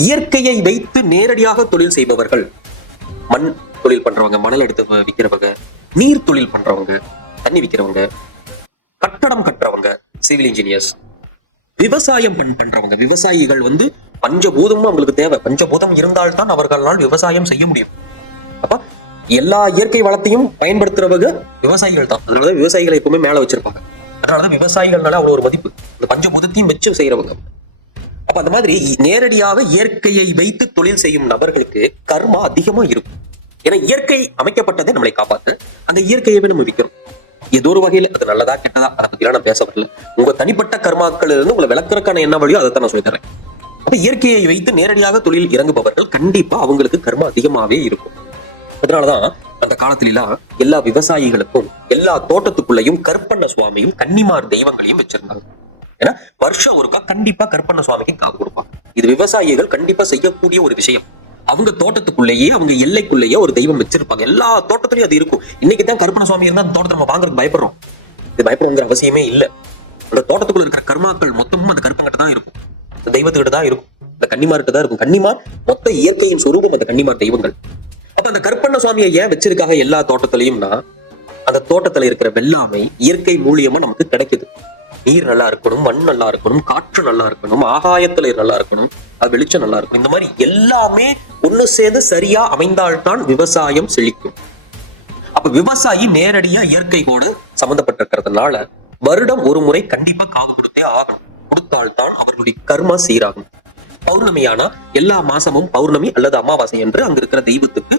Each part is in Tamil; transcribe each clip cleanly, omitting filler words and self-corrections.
இயற்கையை வைத்து நேரடியாக தொழில் செய்பவர்கள், மண் தொழில் பண்றவங்க, மணல் எடுத்து விற்கிறவங்க, நீர் தொழில் பண்றவங்க, தண்ணி விற்கிறவங்க, கட்டடம் கட்டுறவங்க, சிவில் இன்ஜினியர்ஸ், விவசாயம் பண்றவங்க, விவசாயிகள் பஞ்சபூதமும் அவங்களுக்கு தேவை. பஞ்சபூதம் இருந்தால்தான் அவர்களால் விவசாயம் செய்ய முடியும். அப்ப எல்லா இயற்கை வளத்தையும் பயன்படுத்துறவங்க விவசாயிகள் தான். அதனாலதான் விவசாயிகளை எப்பவுமே மேல வச்சிருப்பாங்க. அதனாலதான் விவசாயிகள்னால அவ்வளவு ஒரு மதிப்பு. இந்த பஞ்சபூதத்தையும் வச்சு செய்யறவங்க. அப்ப அந்த மாதிரி நேரடியாக இயற்கையை வைத்து தொழில் செய்யும் நபர்களுக்கு கர்மா அதிகமா இருக்கும். ஏன்னா இயற்கை அமைக்கப்பட்டதை நம்மளை காப்பாத்து. அந்த இயற்கையவே நம்ம விற்கிறோம். ஏதோ ஒரு வகையில அது நல்லதா கெட்டதா அதை பத்தி நான் பேச வரல. உங்க தனிப்பட்ட கர்மாக்கள் இருந்து உங்களை விளக்குறதுக்கான என்ன வழியோ அதை தான் நான் சொல்லி தரேன். அப்ப இயற்கையை வைத்து நேரடியாக தொழில் இறங்குபவர்கள் கண்டிப்பா அவங்களுக்கு கர்மா அதிகமாவே இருக்கும். அதனாலதான் அந்த காலத்திலாம் எல்லா விவசாயிகளுக்கும் எல்லா தோட்டத்துக்குள்ளையும் கருப்பண்ண சுவாமியும் கன்னிமார் தெய்வங்களையும் வச்சிருந்தாங்க. ஏன்னா வருஷம் ஒருக்கா கண்டிப்பா கருப்பண்ண சுவாமிக்கு காவு கொடுப்பாங்க. இது விவசாயிகள் கண்டிப்பா செய்யக்கூடிய ஒரு விஷயம். அவங்க தோட்டத்துக்குள்ளேயே அவங்க எல்லைக்குள்ளேயே ஒரு தெய்வம் வச்சிருப்பாங்க. எல்லா தோட்டத்திலயும் அது இருக்கும். இன்னைக்கு தான் கருப்பண்ண சுவாமி இருந்தா அந்த தோட்டத்தை நம்ம வாங்குறதுக்கு பயப்படுறோம். இது பயப்படுறோங்கிற அவசியமே இல்லை. அந்த தோட்டத்துக்குள்ள இருக்கிற கர்மாக்கள் மொத்தமும் அந்த கருப்பங்கிட்ட தான் இருக்கும், அந்த தெய்வத்துக்கிட்ட தான் இருக்கும், அந்த கன்னிமார்கிட்ட தான் இருக்கும். கன்னிமார் மொத்த இயற்கையின் சொரூபம் அந்த கன்னிமார் தெய்வங்கள். அப்ப அந்த கருப்பண்ண சுவாமியை ஏன் வச்சிருக்காங்க எல்லா தோட்டத்திலையும்னா, அந்த தோட்டத்துல இருக்கிற வெள்ளாமை இயற்கை மூலியமா நமக்கு கிடைக்குது. நீர் நல்லா இருக்கணும், மண் நல்லா இருக்கணும், காற்று நல்லா இருக்கணும், ஆகாயத்துல நல்லா இருக்கணும், அது வெளிச்சம் நல்லா இருக்கணும். இந்த மாதிரி எல்லாமே ஒண்ணு சேர்ந்து சரியா அமைந்தால்தான் விவசாயம் செழிக்கும். அப்ப விவசாயி நேரடியா இயற்கை கூட சம்பந்தப்பட்டிருக்கிறதுனால வருடம் ஒரு முறை கண்டிப்பா காவு கொடுத்தே ஆகணும். கொடுத்தால்தான் அவர்களுடைய கர்மா சீராகும். பௌர்ணமியானா எல்லா மாசமும் பௌர்ணமி அல்லது அமாவாசை என்று அங்க இருக்கிற தெய்வத்துக்கு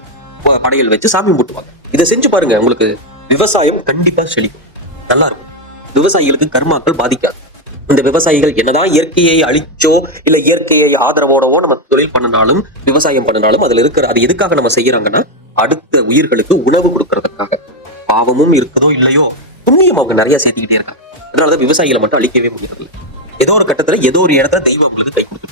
படையல் வச்சு சாமி போட்டுவாங்க. இதை செஞ்சு பாருங்க, உங்களுக்கு விவசாயம் கண்டிப்பா செழிக்கும், நல்லா இருக்கும். விவசாயிகளுக்கு கர்மாக்கள் பாதிக்காது. இந்த விவசாயிகள் என்னதான் இயற்கையை அழிச்சோ இல்ல இயற்கையை ஆதரவோடவோ நம்ம தொழில் பண்ணினாலும் விவசாயம் பண்ணினாலும் அதுல இருக்கிற அது எதுக்காக நம்ம செய்யறாங்கன்னா அடுத்த உயிர்களுக்கு உணவு கொடுக்கறதுக்காக. பாவமும் இருக்குதோ இல்லையோ புண்ணியம் அவங்க நிறைய சேர்த்துக்கிட்டே இருக்காங்க. அதனாலதான் விவசாயிகளை மட்டும் அழிக்கவே முடியாது. ஏதோ ஒரு கட்டத்துல ஏதோ ஒரு இடத்துல தெய்வம் அவங்களுக்கு கை கொடுத்து